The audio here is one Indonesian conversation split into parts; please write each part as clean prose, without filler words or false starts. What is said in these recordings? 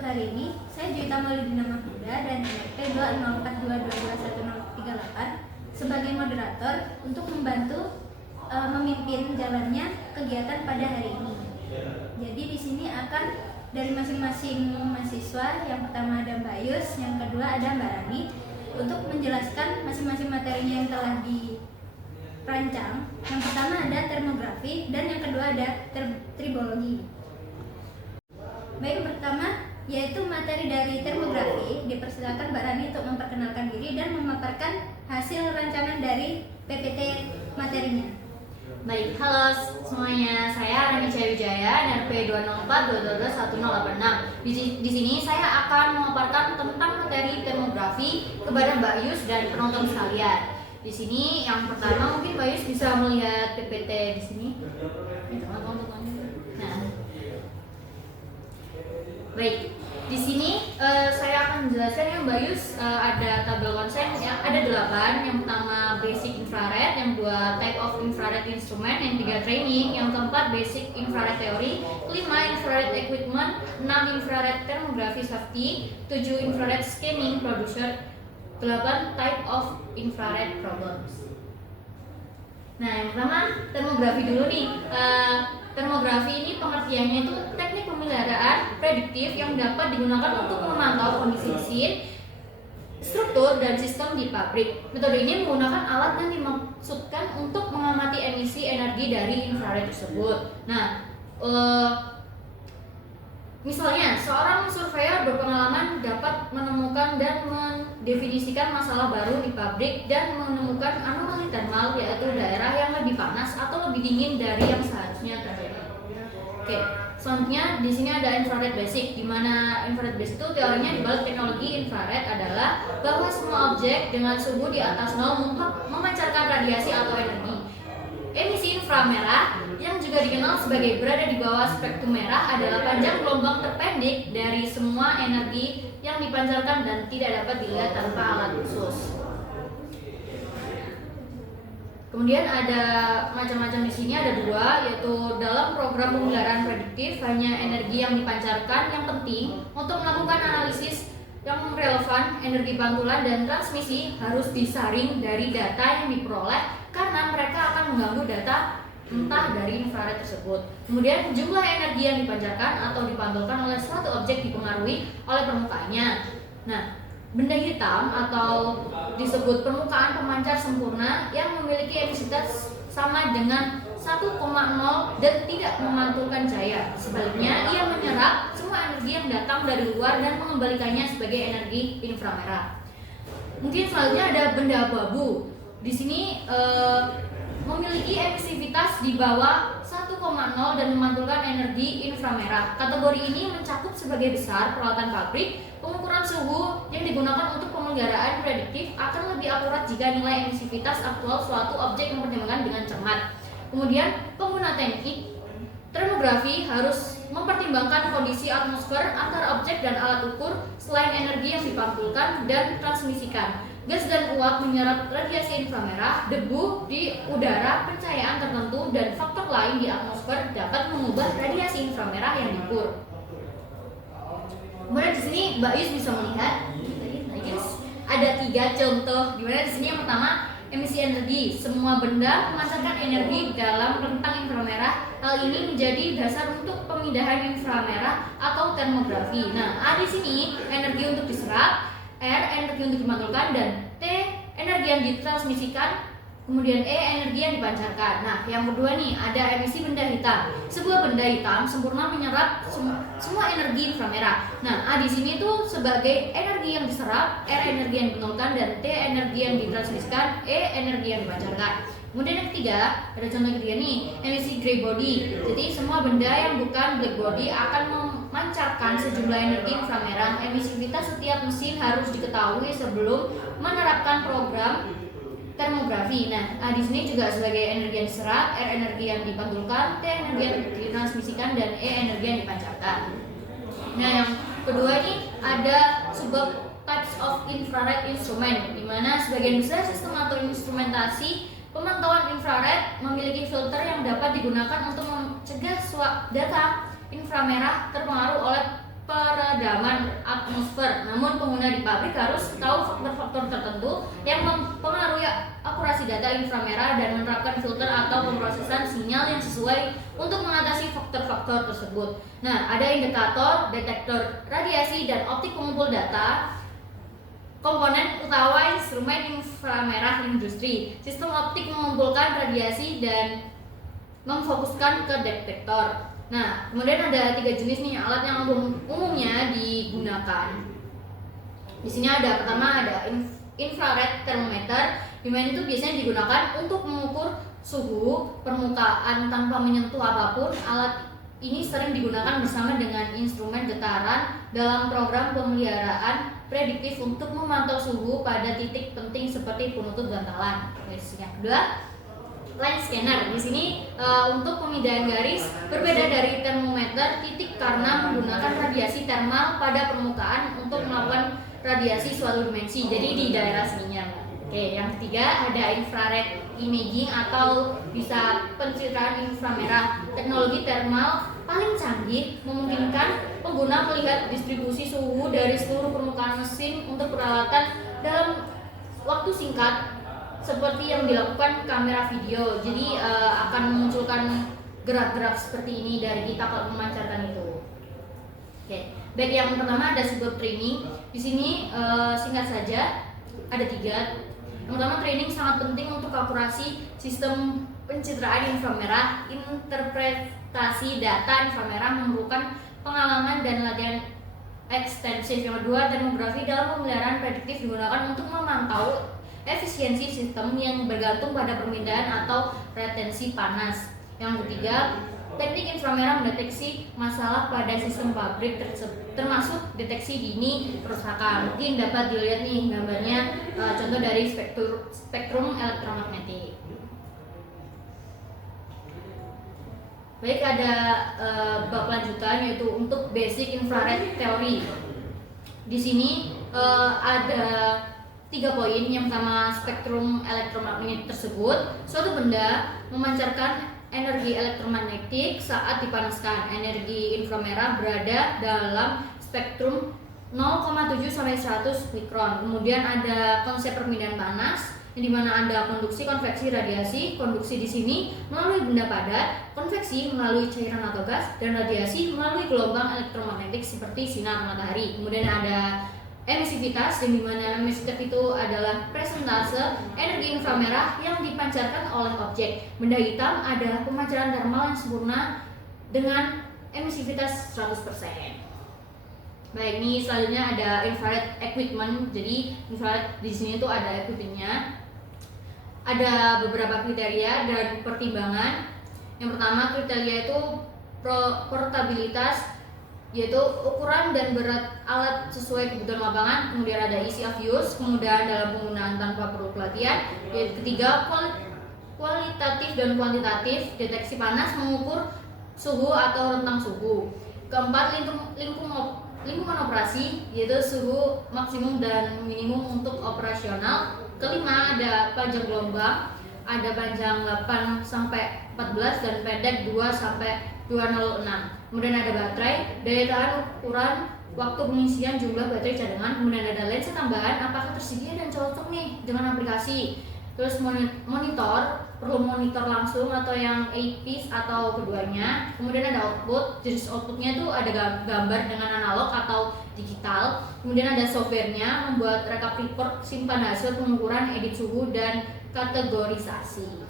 untuk hari ini, saya Juwita Maulidina Mahmuda dan NRP 204222138 sebagai moderator untuk membantu memimpin jalannya kegiatan pada hari ini. Jadi di sini akan dari masing-masing mahasiswa, yang pertama ada Mbak Yus, yang kedua ada Mbak Rani, untuk menjelaskan masing-masing materinya yang telah dirancang. Yang pertama ada termografi dan yang kedua ada tribologi. Baik, yang pertama yaitu materi dari termografi. Dipersilakan Mbak Rani untuk memperkenalkan diri dan memaparkan hasil rancangan dari PPT materinya. Baik, halo semuanya. Saya Rani Wijaya, NRP 204222186. Di sini saya akan memaparkan tentang materi termografi kepada Mbak Yus dan penonton sekalian. Di sini yang pertama mungkin Mbak Yus bisa melihat PPT di sini. Nah, baik. Di sini saya akan menjelaskan ya Mbak Yus, ada tabel konsep ya, ada 8. Yang pertama basic infrared, yang 2 type of infrared instrument, yang 3 training, yang keempat basic infrared theory, 5 infrared equipment, 6 infrared thermography safety, 7 infrared scanning producer, 8 type of infrared problems. Nah, yang pertama termografi dulu nih. Termografi ini pengertiannya itu teknik pemeliharaan prediktif yang dapat digunakan untuk memantau kondisi mesin, struktur, dan sistem di pabrik. Metode ini menggunakan alat yang dimaksudkan untuk mengamati emisi energi dari infrared tersebut. Nah, misalnya seorang surveyor berpengalaman dapat menemukan dan mendefinisikan masalah baru di pabrik dan menemukan anomali termal, yaitu daerah yang lebih panas atau lebih dingin dari yang seharusnya terjadi. Oke, selanjutnya di sini ada infrared basic, di mana infrared basic itu teorinya di balik teknologi infrared adalah bahwa semua objek dengan suhu di atas 0 memancarkan radiasi atau energi. Emisi inframerah yang juga dikenal sebagai berada di bawah spektrum merah adalah panjang gelombang terpendek dari semua energi yang dipancarkan dan tidak dapat dilihat tanpa alat khusus. Kemudian ada macam-macam di sini, ada 2, yaitu dalam program pemeliharaan prediktif hanya energi yang dipancarkan yang penting. Untuk melakukan analisis yang relevan, energi pantulan dan transmisi harus disaring dari data yang diperoleh karena mereka akan mengganggu data entah dari infrared tersebut. Kemudian jumlah energi yang dipancarkan atau dipantulkan oleh suatu objek dipengaruhi oleh permukaannya. Nah, benda hitam atau disebut permukaan pemancar sempurna yang memiliki emisivitas sama dengan 1,0 dan tidak memantulkan cahaya. Sebaliknya, ia menyerap semua energi yang datang dari luar dan mengembalikannya sebagai energi inframerah. Mungkin selanjutnya ada benda abu-abu. Di sini memiliki emisivitas di bawah 1,0 dan memantulkan energi inframerah. Kategori ini mencakup sebagai besar peralatan pabrik. Pengukuran suhu yang digunakan untuk pemeliharaan prediktif akan lebih akurat jika nilai emisivitas aktual suatu objek mempertimbangkan dengan cermat. Kemudian pengguna teknik termografi harus mempertimbangkan kondisi atmosfer antar objek dan alat ukur selain energi yang dipantulkan dan transmisikan. Gas dan uap menyerap radiasi inframerah, debu di udara, pencahayaan tertentu, dan faktor lain di atmosfer dapat mengubah radiasi inframerah yang diukur. Kemudian di sini Mbak Yus bisa melihat ada 3 contoh. Di mana di sini yang pertama emisi energi. Semua benda memancarkan energi dalam rentang inframerah. Hal ini menjadi dasar untuk pemindahan inframerah atau termografi. Nah, A di sini energi untuk diserap, R energi untuk dimantulkan, dan T energi yang ditransmisikan, kemudian E energi yang dipancarkan. Nah, yang kedua nih ada emisi benda hitam. Sebuah benda hitam sempurna menyerap semua energi inframerah. Nah, A di sini tuh sebagai energi yang diserap, R energi yang dipantulkan, dan T energi yang ditransmisikan, E energi yang dipancarkan. Kemudian yang ketiga, ada contoh ketiga nih, emisi gray body. Jadi semua benda yang bukan black body akan memancarkan sejumlah energi inframerah. Emisivitas setiap mesin harus diketahui sebelum menerapkan program termografi. Nah, di sini juga sebagai energi yang diserap, R energi yang dipantulkan, T energi yang ditransmisikan, dan E energi yang dipancarkan. Nah, yang kedua ini ada sebuah types of infrared instrument, di mana sebagian besar sistem atau instrumentasi pemantauan infrared memiliki filter yang dapat digunakan untuk mencegah data inframerah terpengaruh oleh keradaman atmosfer. Namun pengguna di pabrik harus tahu faktor-faktor tertentu yang mempengaruhi akurasi data inframerah dan menerapkan filter atau pemrosesan sinyal yang sesuai untuk mengatasi faktor-faktor tersebut. Nah, ada indikator, detektor radiasi, dan optik pengumpul data. Komponen utama instrumen inframerah industri. Sistem optik mengumpulkan radiasi dan memfokuskan ke detektor. Nah, kemudian ada 3 jenis nih alat yang umumnya digunakan. Di sini pertama ada infrared thermometer, di mana itu biasanya digunakan untuk mengukur suhu permukaan tanpa menyentuh apapun. Alat ini sering digunakan bersama dengan instrumen getaran dalam program pemeliharaan prediktif untuk memantau suhu pada titik penting seperti penutup bantalan. Yang kedua, line scanner. Di sini untuk pemindahan garis berbeda dari termometer titik karena menggunakan radiasi termal pada permukaan untuk melakukan radiasi suatu dimensi. Jadi di daerah sininya. Oke, yang ketiga ada infrared imaging atau bisa pencitraan inframerah. Teknologi termal paling canggih memungkinkan pengguna melihat distribusi suhu dari seluruh permukaan mesin untuk peralatan dalam waktu singkat, seperti yang dilakukan kamera video. Jadi akan memunculkan gerak-gerak seperti ini dari kita kalau memancarkan itu. Oke, baik, yang pertama ada sebuah training. Di sini singkat saja ada 3. Yang pertama, training sangat penting untuk akurasi sistem pencitraan inframerah. Interpretasi data inframerah memerlukan pengalaman dan latihan ekstensif. Yang kedua, termografi dalam pemeliharaan prediktif digunakan untuk memantau efisiensi sistem yang bergantung pada permintaan atau retensi panas. Yang ketiga, teknik inframerah mendeteksi masalah pada sistem pabrik termasuk deteksi dini kerusakan. Mungkin dapat dilihat nih gambarnya, contoh dari spektrum elektromagnetik. Baik, ada bab lanjutan yaitu untuk basic infrared theory. Di sini ada 3 poin. Yang pertama, spektrum elektromagnetik tersebut suatu benda memancarkan energi elektromagnetik saat dipanaskan. Energi inframerah berada dalam spektrum 0,7 sampai 100 mikron. Kemudian ada konsep permindahan panas, di mana ada konduksi, konveksi, radiasi. Konduksi di sini melalui benda padat, konveksi melalui cairan atau gas, dan radiasi melalui gelombang elektromagnetik seperti sinar matahari. Kemudian ada emisivitas, di mana emisivitas itu adalah presentase energi inframerah yang dipancarkan oleh objek. Benda hitam adalah pemancaran thermal yang sempurna dengan emisivitas 100%. Baik, ini selanjutnya ada infrared equipment. Jadi infrared di sini tuh ada equipmentnya. Ada beberapa kriteria dan pertimbangan. Yang pertama, kriteria itu portabilitas, yaitu ukuran dan berat alat sesuai kebutuhan lapangan. Kemudian ada easy of use, kemudian dalam penggunaan tanpa perlu pelatihan. Yang ketiga, kualitatif dan kuantitatif, deteksi panas, mengukur suhu atau rentang suhu. Keempat, lingkungan operasi, yaitu suhu maksimum dan minimum untuk operasional. Kelima, ada panjang gelombang, ada panjang 8 sampai 14 dan pendek 2 sampai 206. Kemudian ada baterai, daya tahan, ukuran, waktu pengisian, jumlah baterai cadangan. Kemudian ada lensa tambahan, apakah tersedia dan cocok nih dengan aplikasi. Terus monitor, perlu monitor langsung atau yang 8 piece atau keduanya. Kemudian ada output, jenis outputnya itu ada gambar dengan analog atau digital. Kemudian ada softwarenya, membuat rekap report, simpan hasil pengukuran, edit suhu, dan kategorisasi.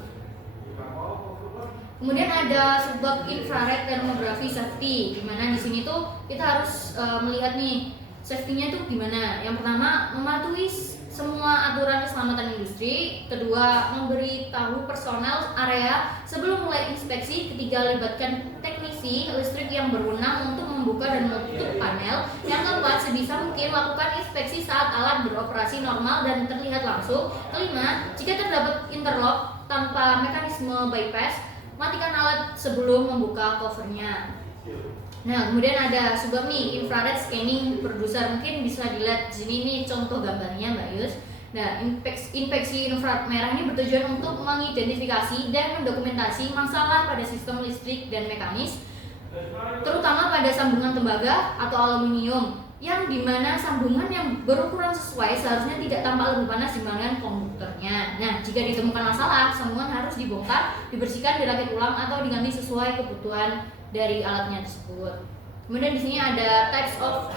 Kemudian ada subbab infrared thermography safety, di mana di sini tuh kita harus melihat nih safety-nya tuh gimana. Yang pertama, mematuhi semua aturan keselamatan industri. Kedua, memberitahu personel area sebelum mulai inspeksi. Ketiga, libatkan teknisi listrik yang berwenang untuk membuka dan menutup panel. Yang keempat, sebisa mungkin lakukan inspeksi saat alat beroperasi normal dan terlihat langsung. Kelima, jika terdapat interlock tanpa mekanisme bypass, matikan alat sebelum membuka covernya. Nah, kemudian ada subbab nih, infrared scanning producer. Mungkin bisa dilihat di sini nih contoh gambarnya, Mbak Yus. Nah, inspeksi infrared merah ini bertujuan untuk mengidentifikasi dan mendokumentasi masalah pada sistem listrik dan mekanis. terutama pada sambungan tembaga atau aluminium, yang dimana sambungan yang berukuran sesuai seharusnya tidak tampak lebih panas dibandingkan konduktornya. Nah, jika ditemukan masalah, sambungan harus dibongkar, dibersihkan, dirakit ulang atau diganti sesuai kebutuhan dari alatnya tersebut. Kemudian di sini ada types of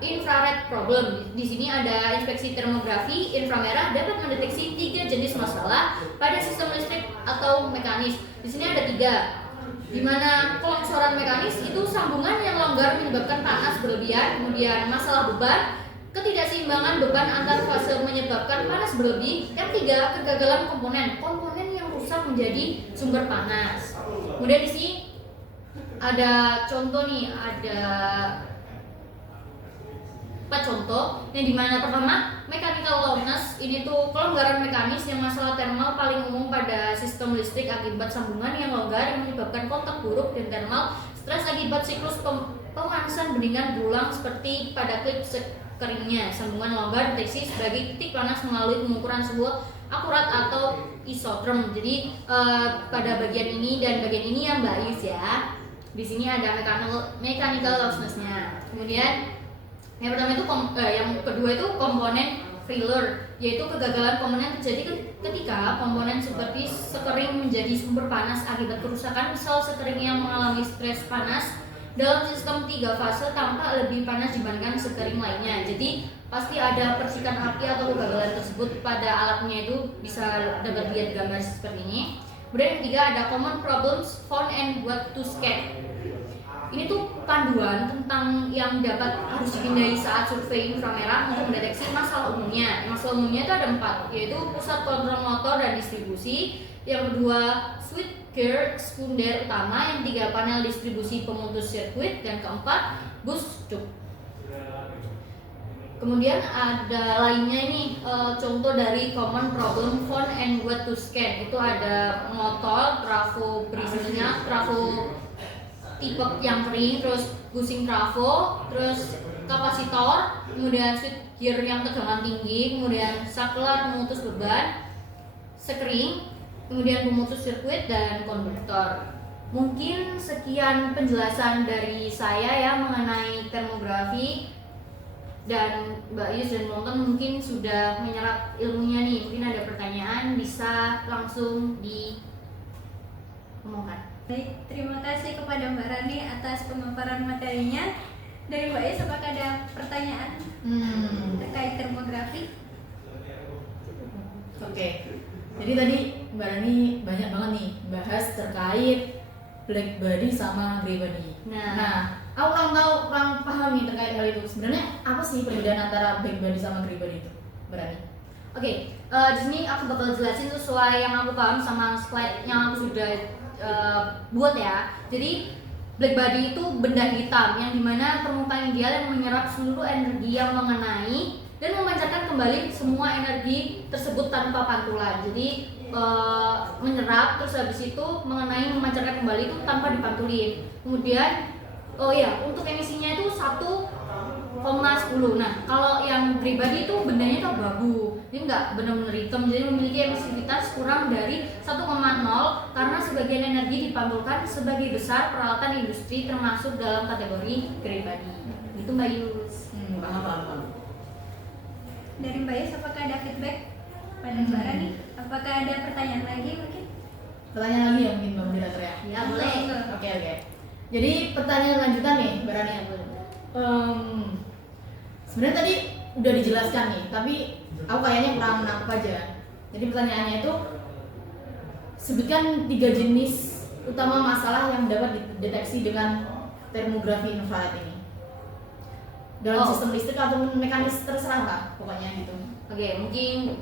infrared problem. Di sini ada inspeksi termografi inframerah dapat mendeteksi 3 jenis masalah pada sistem listrik atau mekanis. Di sini ada 3. Di mana kelongsoran mekanis itu sambungan yang longgar menyebabkan panas berlebihan, kemudian masalah beban, ketidakseimbangan beban antar fase menyebabkan panas berlebih. Yang 3, kegagalan komponen yang rusak menjadi sumber panas. Kemudian di sini ada contoh nih, ada 4 contoh, yang dimana pertama mechanical loudness. Ini tuh kelonggaran mekanis yang masalah thermal paling umum pada sistem listrik akibat sambungan yang longgar yang menyebabkan kontak buruk dan thermal stres akibat siklus pemanasan bendingan berulang seperti pada klip keringnya. Sambungan longgar deteksi sebagai titik panas melalui pengukuran suhu akurat atau isotherm. Jadi pada bagian ini dan bagian ini yang Mbak Yus ya. Di sini ada mechanical loudness-nya. Kemudian yang pertama itu yang kedua itu komponen failure, yaitu kegagalan komponen terjadi ketika komponen seperti sekering menjadi sumber panas akibat kerusakan. Misal sekering yang mengalami stres panas dalam sistem 3 fase tampak lebih panas dibandingkan sekering lainnya. Jadi pasti ada percikan api atau kegagalan tersebut pada alatnya, itu bisa dapat lihat gambar seperti ini. Kemudian yang ketiga ada common problems found and what to scan. Ini tuh panduan tentang yang harus dipindai saat survei inframerah untuk mendeteksi masalah umumnya. Masalah umumnya itu ada 4, yaitu pusat kontrol motor dan distribusi, yang kedua switchgear sekunder utama, yang 3 panel distribusi pemutus sirkuit, dan keempat bus tube. Kemudian ada lainnya ini contoh dari common problem found and what to scan. Itu ada motor, trafo berisinya, trafo tipe yang kering, terus busing trafo, terus kapasitor, kemudian switchgear yang tegangan tinggi, kemudian saklar pemutus beban, sekring, kemudian pemutus sirkuit, dan konduktor. Mungkin sekian penjelasan dari saya ya mengenai termografi, dan Mbak Yus dan penonton mungkin sudah menyerap ilmunya nih. Mungkin ada pertanyaan, bisa langsung diomongkan. Baik, terima kasih kepada Mbak Rani atas pemaparan materinya. Dari Mbak Yus, apakah ada pertanyaan terkait termografi? Oke. Jadi tadi Mbak Rani banyak banget nih bahas terkait black body sama grey body. Nah, aku kurang paham nih terkait hal itu. Sebenarnya apa sih perbedaan antara black body sama grey body itu, Mbak Rani? Oke, di sini aku bakal jelasin sesuai yang aku paham sama slide yang aku sudah buat ya. Jadi black body itu benda hitam yang dimana permukaan ideal yang menyerap seluruh energi yang mengenai dan memancarkan kembali semua energi tersebut tanpa pantulan. Jadi menyerap terus habis itu mengenai memancarkan kembali itu tanpa dipantulin. Kemudian untuk emisinya itu 1,10. Nah, kalau yang grey body itu bendanya itu abu-abu. Ini enggak benar-benar hitam, jadi memiliki emisivitas kurang dari 1,0 karena sebagian energi dipantulkan sebagai besar peralatan industri termasuk dalam kategori grey body. Itu Mbak Yus. Paham. Dari Mbak Yus, apakah ada feedback pada Mbak Rani? Apakah ada pertanyaan lagi mungkin? Pertanyaan lagi ya mungkin Mbak Moderator ya? Ya, boleh. Oke. Jadi pertanyaan lanjutan nih Mbak Rani. Sebenarnya tadi udah dijelaskan nih, tapi aku kayaknya kurang nangkep aja. Jadi pertanyaannya itu, sebutkan 3 jenis utama masalah yang dapat dideteksi dengan termografi infrared ini dalam sistem listrik atau mekanis, terserah lah pokoknya gitu. Oke, mungkin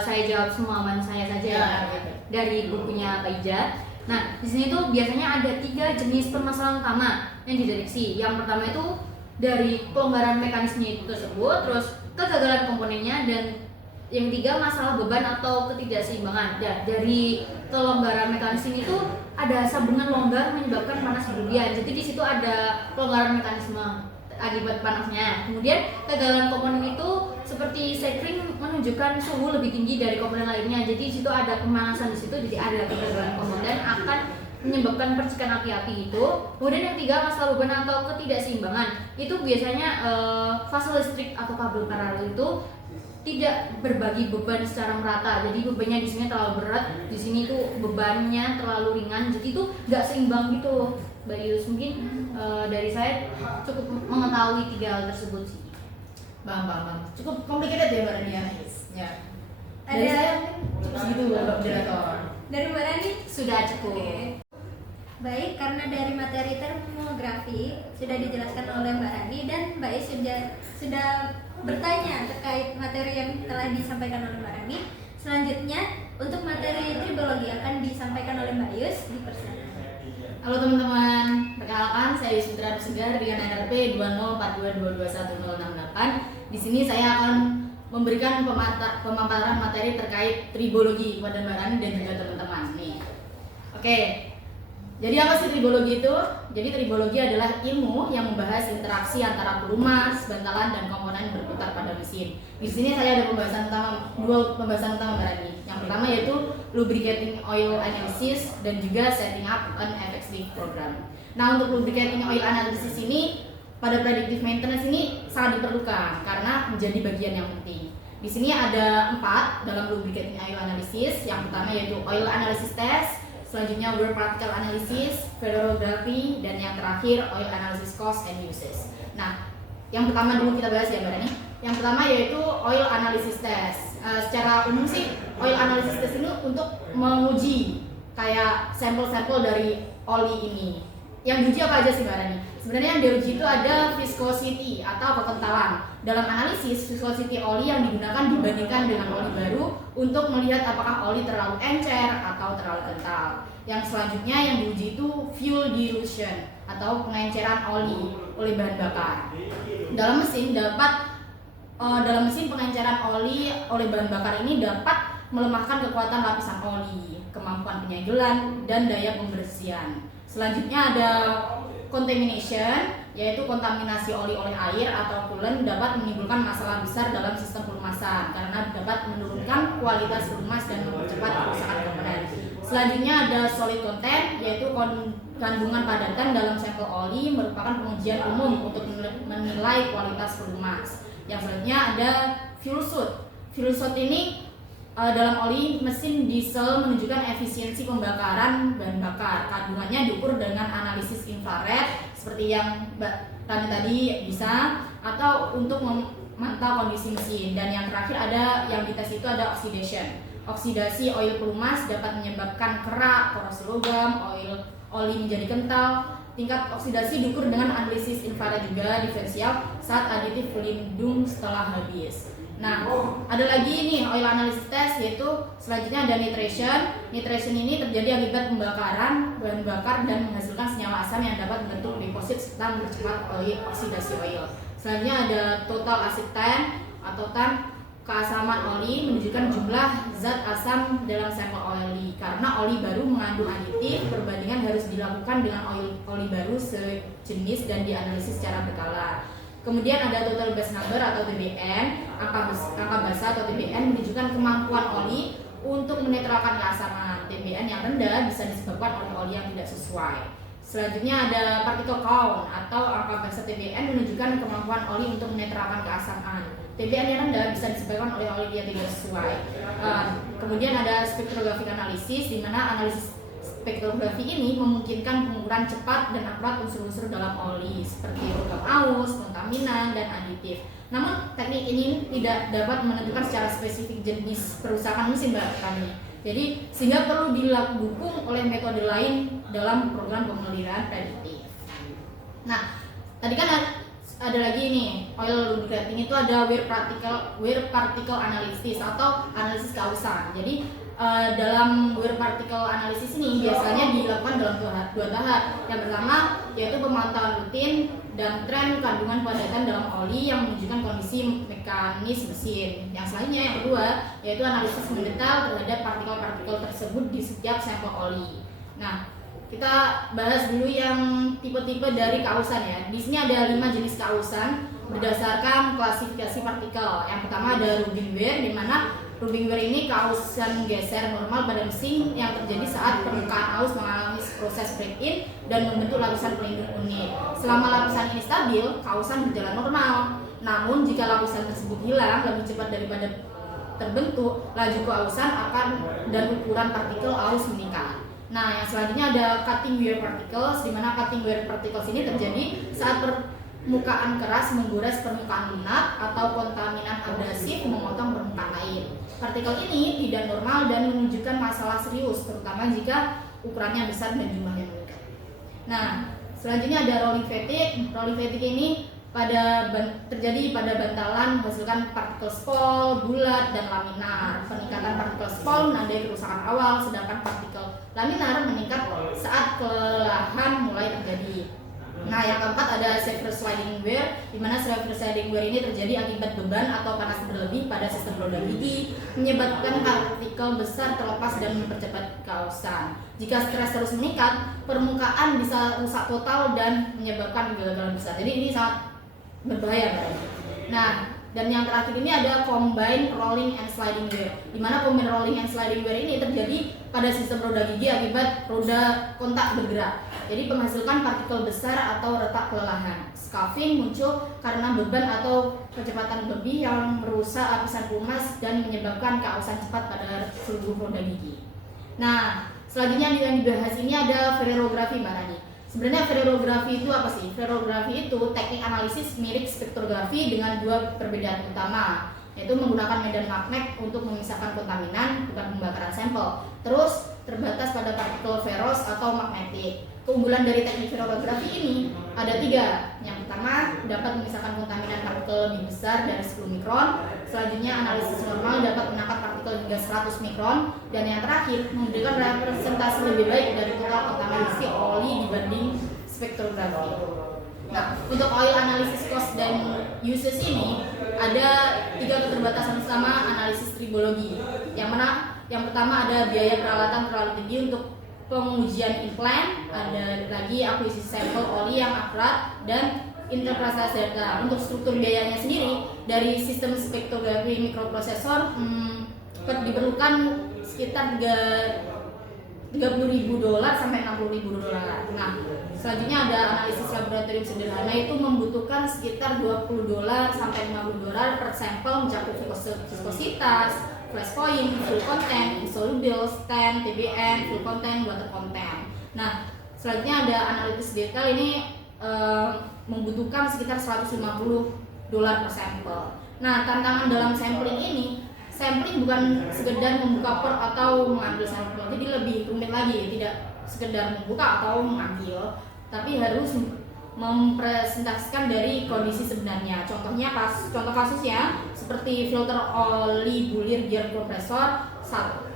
saya jawab semua aman saya saja ya, gitu. dari bukunya Pak Ija. Nah, di sini tuh biasanya ada 3 jenis permasalahan utama yang dideteksi. Yang pertama itu dari pelonggaran mekanisme itu tersebut, terus kegagalan komponennya, dan yang 3 masalah beban atau ketidakseimbangan. Ya, dari kelonggaran mekanisme itu ada sambungan longgar menyebabkan panas berlebihan. Jadi di situ ada pelonggaran mekanisme akibat panasnya. Kemudian kegagalan komponen itu seperti sekring menunjukkan suhu lebih tinggi dari komponen lainnya. Jadi di situ ada pemanasan di situ, jadi ada kegagalan komponen akan menyebabkan percikan api-api itu. Kemudian yang ketiga, masalah beban atau ketidakseimbangan. Itu biasanya fase listrik atau kabel paralel itu tidak berbagi beban secara merata. Jadi bebannya di sini terlalu berat, di sini tuh bebannya terlalu ringan. Jadi itu nggak seimbang gitu. Mbak Yus, mungkin dari saya cukup mengetahui 3 hal tersebut sih. Bang. Cukup complicated ya Mbak Rania. Ya. Dari Ada- saya mungkin cukup segitu Bapak Moderator. Dari Mbak Rani? Sudah cukup. Oke. Baik, karena dari materi termografi sudah dijelaskan oleh Mbak Rani dan Mbak Is sudah bertanya terkait materi yang telah disampaikan oleh Mbak Rani. Selanjutnya untuk materi tribologi akan disampaikan oleh Mbak Yus. Dipersilakan. Halo teman-teman, perkenalkan saya Yusmitra Segar dengan NRP 20422210068. Di sini saya akan memberikan pemaparan materi terkait tribologi kepada Mbak Rani dan juga teman-teman nih. Oke. Jadi apa sih tribologi itu? Jadi tribologi adalah ilmu yang membahas interaksi antara pelumas, bantalan dan komponen berputar pada mesin. Di sini saya ada dua pembahasan utama Mbak Rani. Yang pertama yaitu lubricating oil analysis dan juga setting up an effective program. Nah, untuk lubricating oil analysis ini pada predictive maintenance ini sangat diperlukan karena menjadi bagian yang penting. Di sini ada 4 dalam lubricating oil analysis. Yang pertama yaitu oil analysis test, selanjutnya wear particle analysis, fluorography, dan yang terakhir oil analysis cost and uses. Nah, yang pertama dulu kita bahas ya Mbak Rani. Yang pertama yaitu oil analysis test. Secara umum sih oil analysis test ini untuk menguji kayak sampel-sampel dari oli ini. Yang diuji apa aja sih Mbak Rani? Sebenarnya yang diuji itu ada viscosity atau kekentalan. Dalam analisis viscosity oli yang digunakan dibandingkan dengan oli baru untuk melihat apakah oli terlalu encer atau terlalu kental. Yang selanjutnya yang diuji itu fuel dilution atau pengenceran oli oleh bahan bakar. Dalam mesin pengenceran oli oleh bahan bakar ini dapat melemahkan kekuatan lapisan oli, kemampuan penyegelan, dan daya pembersihan. Selanjutnya ada contamination, yaitu kontaminasi oli oleh air atau coolant dapat menimbulkan masalah besar dalam sistem pelumasan karena dapat menurunkan kualitas pelumas dan mempercepat kerusakan komponen. Selanjutnya ada solid content, yaitu kandungan padatan dalam sampel oli merupakan pengujian umum untuk menilai kualitas pelumas. Yang selanjutnya ada fuel soot. Fuel soot ini dalam oli mesin diesel menunjukkan efisiensi pembakaran bahan bakar. Kandungannya diukur dengan analisis infrared seperti yang Mbak Rani tadi bisa, atau untuk memantau kondisi mesin. Dan yang terakhir ada yang dites itu ada oxidation. Oksidasi oil pelumas dapat menyebabkan kerak, korosi logam, oli menjadi kental. Tingkat oksidasi diukur dengan analisis infrared juga diferensial saat aditif pelindung setelah habis. Nah, ada lagi nih oil analysis test, yaitu selanjutnya ada nitration. Nitration ini terjadi akibat pembakaran bahan bakar dan menghasilkan senyawa asam yang dapat membentuk deposit serta mempercepat oksidasi oil. Selanjutnya ada total acid tan atau tan keasaman oli menunjukkan jumlah zat asam dalam sampel oli. Karena oli baru mengandung aditif, perbandingan harus dilakukan dengan oli baru sejenis dan dianalisis secara berkala. Kemudian ada total base number atau TBN, angka basa atau TBN menunjukkan kemampuan oli untuk menetralkan keasaman. TBN yang rendah bisa disebabkan oleh oli yang tidak sesuai. Selanjutnya ada particle count atau angka basa TBN menunjukkan kemampuan oli untuk menetralkan keasaman. TBN yang rendah bisa disebabkan oleh oli yang tidak sesuai. Kemudian ada spectrographic analysis, di mana analisis spektrografi ini memungkinkan pengukuran cepat dan akurat unsur-unsur dalam oli seperti logam aus, kontaminan, dan aditif. Namun teknik ini tidak dapat menentukan secara spesifik jenis kerusakan mesin Mbak Rani. Jadi sehingga perlu didukung oleh metode lain dalam program pemeliharaan prediktif. Nah, tadi kan ada lagi nih oil lubricating itu ada wear particle analysis atau analisis kausan. Jadi dalam wear particle analysis ini biasanya dilakukan dalam dua tahap. Yang pertama yaitu pemantauan rutin dan tren kandungan padatan dalam oli yang menunjukkan kondisi mekanis mesin. Yang selanjutnya yang kedua yaitu analisis mendetail terhadap partikel-partikel tersebut di setiap sampel oli. Nah, kita bahas dulu yang tipe-tipe dari kausan ya. Di sini ada 5 jenis kausan berdasarkan klasifikasi partikel. Yang pertama ada Rubin wear, di mana rubbing wear ini keausan geser normal pada mesin yang terjadi saat permukaan aus mengalami proses break-in dan membentuk lapisan pelindung unit. Selama lapisan ini stabil, keausan berjalan normal. Namun jika lapisan tersebut hilang lebih cepat daripada terbentuk, laju keausan akan dan ukuran partikel aus meningkat. Nah, yang selanjutnya ada cutting wear particles, di mana cutting wear particles ini terjadi saat permukaan keras menggores permukaan lunak atau kontaminan abrasif memotong permukaan lain. Partikel ini tidak normal dan menunjukkan masalah serius, terutama jika ukurannya besar dan jumlahnya meningkat. Nah, selanjutnya ada rolling fatigue. Rolling fatigue ini terjadi pada bantalan menghasilkan partikel spall, bulat, dan laminar. Peningkatan partikel spall menandai kerusakan awal, sedangkan partikel laminar meningkat saat kelelahan mulai terjadi. Nah, yang keempat ada severe sliding wear, di mana severe sliding wear ini terjadi akibat beban atau panas berlebih pada sistem roda gigi, menyebabkan partikel besar terlepas dan mempercepat keausan. Jika stres terus meningkat, permukaan bisa rusak total dan menyebabkan gagalan besar. Jadi ini sangat berbahaya, kan? Nah, dan yang terakhir ini ada combined rolling and sliding wear, di mana combined rolling and sliding wear ini terjadi pada sistem roda gigi akibat roda kontak bergerak. Jadi menghasilkan partikel besar atau retak kelelahan. Scuffing muncul karena beban atau kecepatan lebih yang merusak lapisan pelumas dan menyebabkan keausan cepat pada seluruh roda gigi. Nah, selanjutnya yang dibahas ini ada ferrografi, Mbak Rani. Sebenarnya ferrografi itu apa sih? Ferrografi itu teknik analisis mirip spektrografi dengan dua perbedaan utama, yaitu menggunakan medan magnet untuk memisahkan kontaminan, bukan pembakaran sampel. Terus terbatas pada partikel ferros atau magnetik. Keunggulan dari teknik ferrografi ini ada 3. Yang pertama, dapat memisahkan kontaminan partikel lebih besar dari 10 mikron. Selanjutnya, analisis normal dapat menangkap partikel hingga 100 mikron. Dan yang terakhir, memberikan representasi lebih baik dari total kontaminasi oli dibanding spektrografi. Nah, untuk oil analysis cost dan uses ini ada 3 keterbatasan utama analisis tribologi. Yang pertama ada biaya peralatan terlalu tinggi untuk pengujian implant, ada lagi akuisisi sampel oli yang akurat, dan interpretasi data. Untuk struktur biayanya sendiri, dari sistem spektrografi mikroprosesor diperlukan sekitar $30.000 sampai $60.000. Nah, selanjutnya ada analisis laboratorium sederhana, itu membutuhkan sekitar $20 sampai $50 per sampel, mencakup viskositas, flash point, full content, insoluble, stand, TBN, full content, water content. Nah, selanjutnya ada analisis detail, ini membutuhkan sekitar $150 per sampel. Nah, tantangan dalam sampling ini, sampling bukan sekedar membuka port atau mengambil sampel, jadi lebih rumit lagi, tidak sekedar membuka atau mengambil, tapi harus mempresentasikan dari kondisi sebenarnya. Contoh kasusnya seperti filter oli bulir gear kompresor.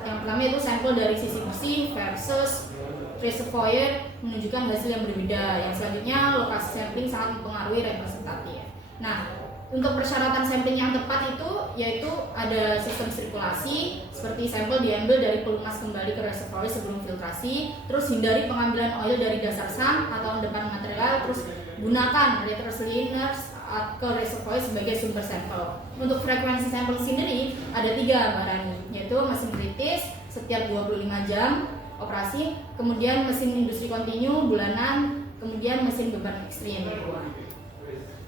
Yang pertama itu sampel dari sisi bersih versus reservoir menunjukkan hasil yang berbeda. Yang selanjutnya, lokasi sampling sangat mempengaruhi representatif. Nah, untuk persyaratan sampling yang tepat itu yaitu ada sistem sirkulasi, seperti sampel diambil dari pelumas kembali ke reservoir sebelum filtrasi, terus hindari pengambilan oil dari dasar sump atau endapan material, terus gunakan reverse liners ke reservoir sebagai sumber sampel. Untuk frekuensi sampel sendiri ada 3, Mbak Rani, yaitu mesin kritis setiap 25 jam operasi, kemudian mesin industri kontinu bulanan, kemudian mesin beban ekstrim.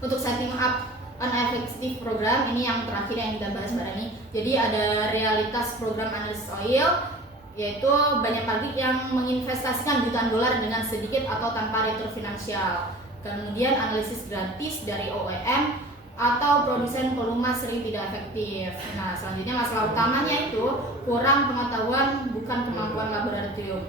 Untuk setting up an effective program, ini yang terakhir yang kita bahas, Mbak Rani. Jadi ada realitas program analisis oil, yaitu banyak pabrik yang menginvestasikan jutaan dolar dengan sedikit atau tanpa return finansial. Kemudian analisis gratis dari OEM atau produsen pelumas sering tidak efektif. Nah, selanjutnya masalah utamanya itu kurang pengetahuan, bukan kemampuan laboratorium.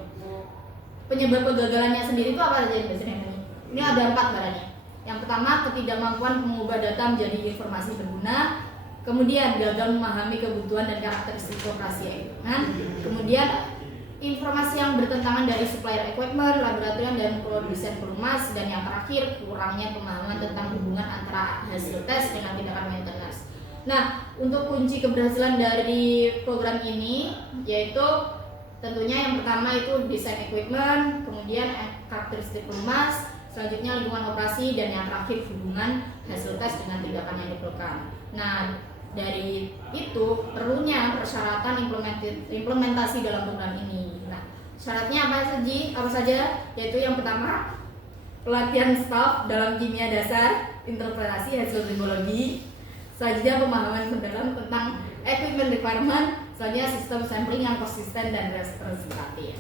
Penyebab kegagalannya sendiri itu apa saja, Mbak Rani? Ini ada 4, Mbak Rani. Yang pertama, ketidakmampuan mengubah data menjadi informasi berguna. Kemudian, gagal memahami kebutuhan dan karakteristik operasi equipment. Kemudian, informasi yang bertentangan dari supplier equipment, laboratorium, dan produsen pelumas. Dan yang terakhir, kurangnya pemahaman tentang hubungan antara hasil tes dengan tindakan maintenance. Nah, untuk kunci keberhasilan dari program ini, yaitu tentunya yang pertama itu desain equipment, kemudian karakteristik pelumas, selanjutnya lingkungan operasi, dan yang terakhir hubungan hasil tes dengan tindakan yang diperlukan. Nah, dari itu perlunya persyaratan implementasi dalam program ini. Nah, syaratnya apa saja? Yaitu yang pertama, pelatihan staf dalam kimia dasar, interpretasi hasil tribologi, selanjutnya pemahaman mendalam tentang equipment requirement, selanjutnya sistem sampling yang konsisten dan representatif.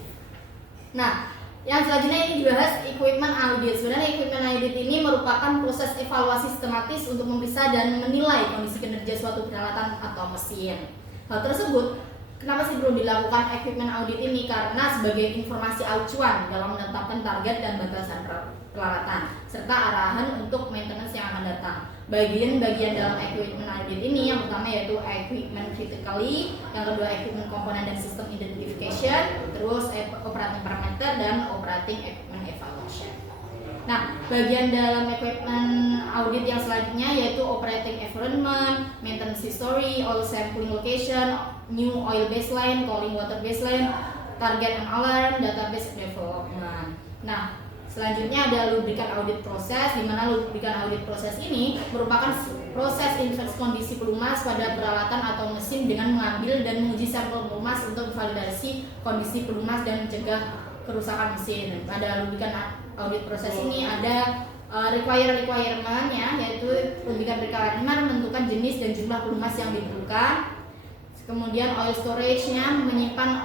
Nah, yang selanjutnya ini dibahas equipment audit. Sebenarnya equipment audit ini merupakan proses evaluasi sistematis untuk memeriksa dan menilai kondisi kinerja suatu peralatan atau mesin. Hal tersebut, kenapa sih perlu dilakukan equipment audit ini? Karena sebagai informasi acuan dalam menetapkan target dan batasan peralatan, serta arahan untuk maintenance yang akan datang. Bagian-bagian dalam equipment audit ini yang pertama yaitu equipment critically, yang kedua equipment komponen dan system identification, terus operating parameter dan operating equipment evaluation. Nah, bagian dalam equipment audit yang selanjutnya yaitu operating environment, maintenance history, oil sampling location, new oil baseline, cooling water baseline, target and alarm, database development. Nah, selanjutnya ada lubrikan audit proses, di mana lubrikan audit proses ini merupakan proses inspeksi kondisi pelumas pada peralatan atau mesin dengan mengambil dan menguji sampel pelumas untuk validasi kondisi pelumas dan mencegah kerusakan mesin. Pada lubrikan audit proses ini ada requirement-nya, yaitu lubrikan requirement menentukan jenis dan jumlah pelumas yang diperlukan. Kemudian oil storage-nya menyimpan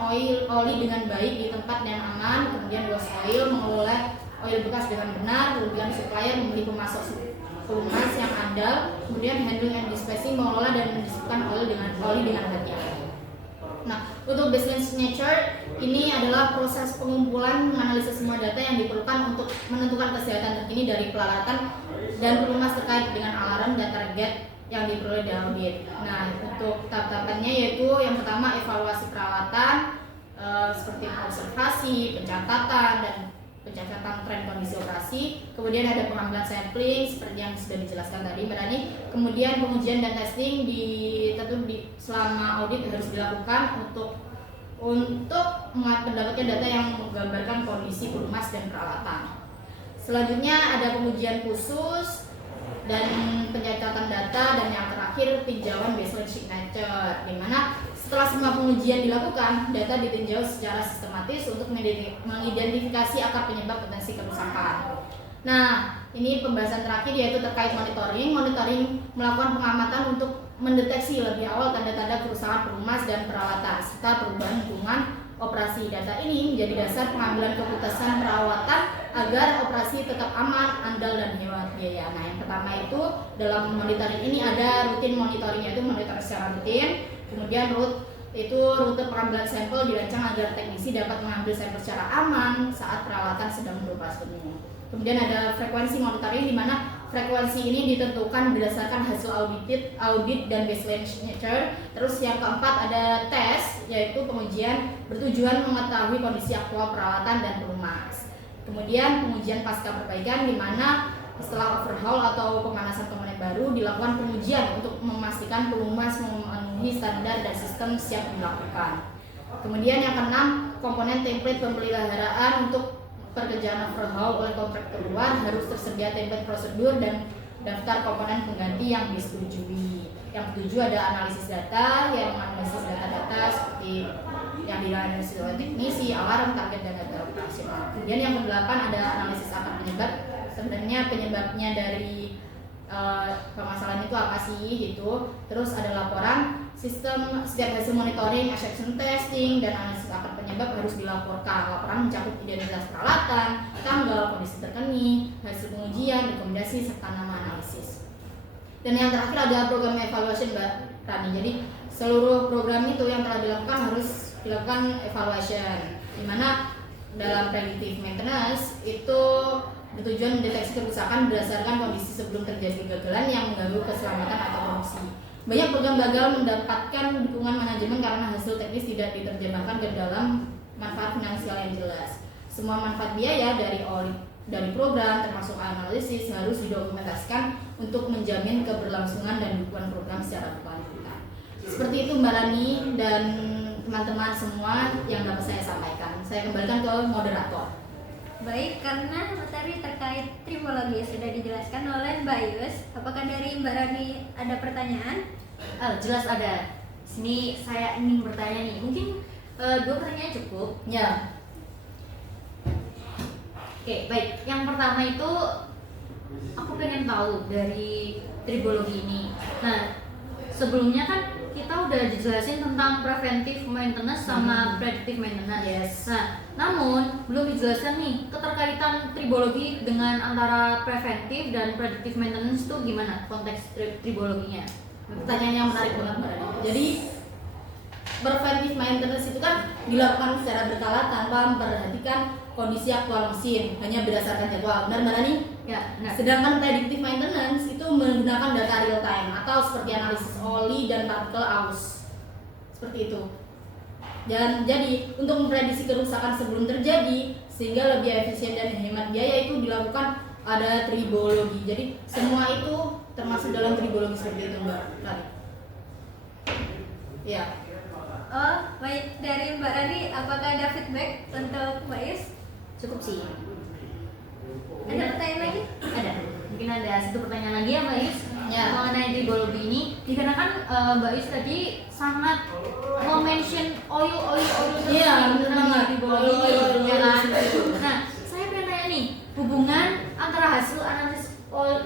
oli dengan baik di tempat yang aman. Kemudian wash oil mengelola oil bekas dengan benar. Kemudian supplier memilih pemasok pelumas yang andal. Kemudian handling and dispensing mengelola dan mendiskusikan oli dengan hati-hati. Nah, untuk baseline signature ini adalah proses pengumpulan menganalisis semua data yang diperlukan untuk menentukan kesehatan terkini dari peralatan dan pelumas terkait dengan alarm dan target yang diperoleh dari audit. Nah, untuk tahap-tahapannya yaitu yang pertama evaluasi peralatan seperti observasi, pencatatan tren kondisi operasi, kemudian ada pengambilan sampling seperti yang sudah dijelaskan tadi Mbak Rani, kemudian pengujian dan testing selama audit harus dilakukan untuk mendapatkan data yang menggambarkan kondisi pelumas dan peralatan. Selanjutnya ada pengujian khusus dan pencatatan data, dan yang terakhir tinjauan baseline signature, di mana setelah semua pengujian dilakukan, data ditinjau secara sistematis untuk mengidentifikasi akar penyebab potensi kerusakan. Nah, ini pembahasan terakhir yaitu terkait monitoring. Monitoring melakukan pengamatan untuk mendeteksi lebih awal tanda-tanda kerusakan pelumas dan peralatan serta perubahan lingkungan operasi. Data ini menjadi dasar pengambilan keputusan perawatan agar operasi tetap aman, andal, dan hemat biaya. Nah, yang pertama itu dalam monitoring ini ada rutin monitoring, yaitu monitor secara rutin. Kemudian rute pengambilan sampel dirancang agar teknisi dapat mengambil sampel secara aman saat peralatan sedang beroperasi penuh. Kemudian ada frekuensi monitoring, di mana frekuensi ini ditentukan berdasarkan hasil audit dan baseline signature. Terus yang keempat ada tes, yaitu pengujian bertujuan mengetahui kondisi aktual peralatan dan pelumas. Kemudian pengujian pasca perbaikan, di mana setelah overhaul atau pemanasan komponen baru dilakukan pengujian untuk memastikan pelumas memenuhi standar dan sistem siap dilakukan. Kemudian yang keenam, komponen template pemeliharaan untuk pekerjaan overhaul oleh kontraktor luar harus tersedia template prosedur dan daftar komponen pengganti yang disetujui. Yang ketujuh ada analisis data, yang menganalisis data-data seperti yang dianalisis oleh teknisi, alarm, target, dan data operasional. Kemudian yang kedelapan ada analisis akar penyebab. Sebenarnya penyebabnya dari permasalahan itu apa sih gitu. Terus ada laporan sistem setiap hasil monitoring, exception testing, dan analisis akar penyebab harus dilaporkan. Laporan mencakup identitas peralatan, tanggal, kondisi terkini, hasil pengujian, rekomendasi, serta nama analisis. Dan yang terakhir ada program evaluation Mbak Rani. Jadi seluruh program itu yang telah dilakukan harus dilakukan evaluation, di mana dalam predictive maintenance itu bertujuan mendeteksi kerusakan berdasarkan kondisi sebelum terjadi kegagalan yang mengganggu keselamatan atau produksi. Banyak program gagal mendapatkan dukungan manajemen karena hasil teknis tidak diterjemahkan ke dalam manfaat finansial yang jelas. Semua manfaat biaya dari program termasuk analisis harus didokumentasikan untuk menjamin keberlangsungan dan dukungan program secara berkelanjutan. Seperti itu Mbak Rani dan teman-teman semua yang dapat saya sampaikan. Saya kembalikan ke moderator. Baik, karena materi terkait tribologi sudah dijelaskan oleh Mbak Yus, apakah dari Mbak Rani ada pertanyaan? jelas ada. Sini saya ingin bertanya nih, mungkin 2 pertanyaan cukup. Ya. Oke, baik. Yang pertama itu aku pengen tahu dari tribologi ini. Nah, sebelumnya kan kita udah dijelasin tentang preventive maintenance sama predictive maintenance. Yes. Nah, namun belum dijelaskan nih keterkaitan tribologi dengan antara preventive dan predictive maintenance itu gimana konteks tribologinya? Pertanyaan yang menarik banget Mbak Rani. Jadi preventive maintenance itu kan dilakukan secara berkala tanpa memperhatikan kondisi aktual mesin, hanya berdasarkan jadwal. Benar Mbak Rani? Ya, benar. Sedangkan predictive maintenance itu menggunakan data real time atau seperti analisis oli dan partikel aus. Seperti itu. Dan jadi untuk memprediksi kerusakan sebelum terjadi sehingga lebih efisien dan hemat biaya itu dilakukan ada tribologi. Jadi semua itu termasuk dalam tribologi seperti itu Mbak Rani. Ya. Oh, baik. Dari Mbak Rani, apakah ada feedback untuk Mbak Is? Cukup sih. Ada pertanyaan lagi? Ada. Mungkin ada satu pertanyaan lagi ya Mbak Is Ya. mengenai tribologi ini. Dikarenakan Mbak Is tadi sangat mention oil terus Iya, benar tentang banget. tribologi Oil, ya kan? seperti itu. Nah, saya pengen tanya nih, hubungan antara hasil analisis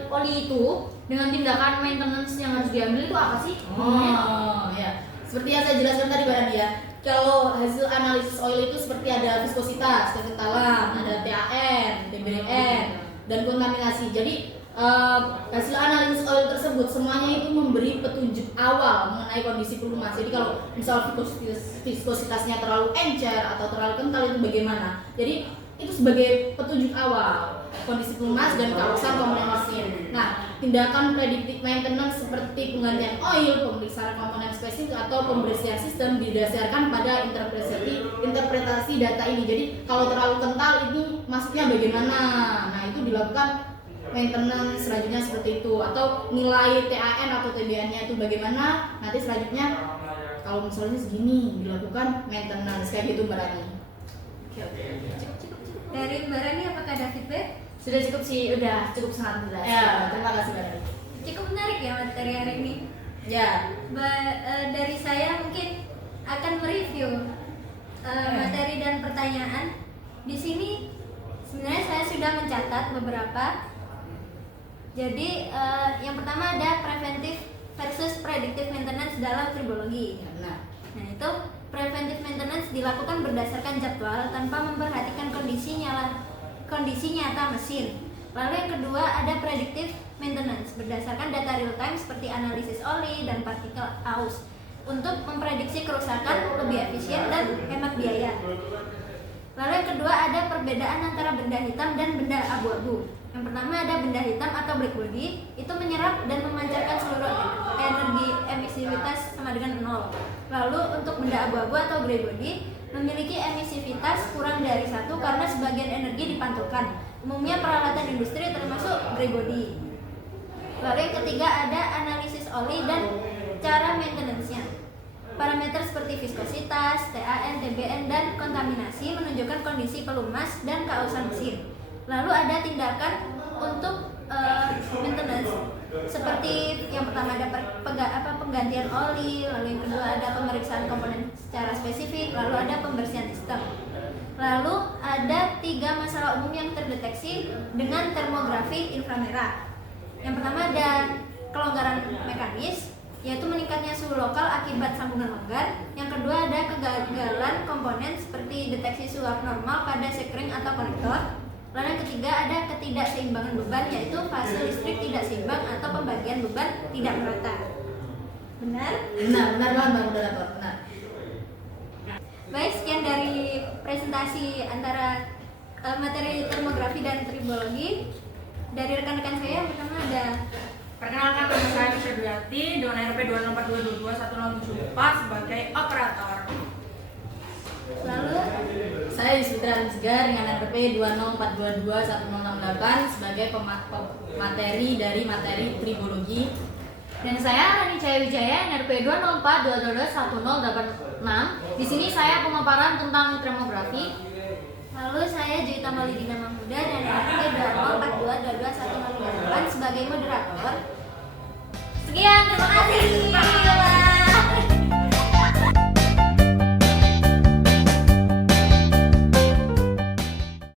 oli itu dengan tindakan maintenance yang harus diambil itu apa sih? hubungannya? Oh, ya. Seperti yang saya jelaskan tadi Mbak Rani ya. Kalau hasil analisis oil itu seperti ada viskositas, kekentalan, ada TAN, TBN, dan kontaminasi. Jadi hasil analisis oil tersebut semuanya itu memberi petunjuk awal mengenai kondisi pelumas. Jadi kalau misal viskositasnya terlalu encer atau terlalu kental itu bagaimana? Jadi itu sebagai petunjuk awal kondisi pelumas dan kausan komponen mesin. Nah, tindakan predictive maintenance seperti penggantian oil, pemeriksaan komponen spesifik atau pembersihan sistem didasarkan pada interpretasi data ini. Jadi kalau terlalu kental ini maksudnya bagaimana? Nah, itu dilakukan maintenance selanjutnya seperti itu, atau nilai TAN atau TBN-nya itu bagaimana? Nanti selanjutnya kalau misalnya segini dilakukan maintenance kayak gitu Mbak Rani. Dari Mbak Rani, apakah ada feedback? Sudah cukup sih, udah cukup sangat jelas. Ya, terima kasih Mbak Rani. Cukup menarik ya materi hari ini. Ya. Dari saya mungkin akan mereview materi dan pertanyaan. Di sini sebenarnya saya sudah mencatat beberapa. Jadi yang pertama ada preventive versus predictive maintenance dalam tribologi. Nah, itu preventive maintenance dilakukan berdasarkan jadwal tanpa memperhatikan kondisi nyata mesin. Lalu yang kedua ada predictive maintenance berdasarkan data real time seperti analisis oli dan partikel aus untuk memprediksi kerusakan lebih efisien dan hemat biaya. Lalu yang kedua ada perbedaan antara benda hitam dan benda abu-abu. Yang pertama ada benda hitam atau black body, itu menyerap dan memancarkan seluruh energi emisivitas sama dengan 0. Lalu untuk benda abu-abu atau grey body memiliki emisivitas kurang dari 1 karena sebagian energi dipantulkan. Umumnya peralatan industri termasuk grey body. Lalu yang ketiga ada analisis oli dan cara maintenance-nya. Parameter seperti viskositas, TAN, TBN, dan kontaminasi menunjukkan kondisi pelumas dan keausan mesin. Lalu ada tindakan untuk maintenance seperti yang pertama ada penggantian oli, lalu yang kedua ada pemeriksaan komponen secara spesifik, lalu ada pembersihan sistem. Lalu ada 3 masalah umum yang terdeteksi dengan termografi inframerah. Yang pertama ada kelonggaran mekanis, yaitu meningkatnya suhu lokal akibat sambungan longgar. Yang kedua ada kegagalan komponen seperti deteksi suhu abnormal pada sekring atau konektor. Lalu yang ketiga ada ketidakseimbangan beban, yaitu fase listrik tidak seimbang atau pembagian beban tidak merata. Benar? benar banget Mbak Moderator. Benar. Baik, sekian dari presentasi antara materi termografi dan tribologi. Dari rekan-rekan saya yang pertama ada Perkenalkan, nama saya Misha Duyati dengan RP 204221074 sebagai operator. lalu Saya Yusfitra Rizgar dengan RP 204221068 sebagai pemateri dari materi tribologi. Dan saya Rani Cahaya Wijaya NRP 204221086. Di sini saya pemaparan tentang termografi. Lalu saya Juwita Maulidina Mahmuda dan RT 204221058 sebagai moderator. Sekian, terima kasih.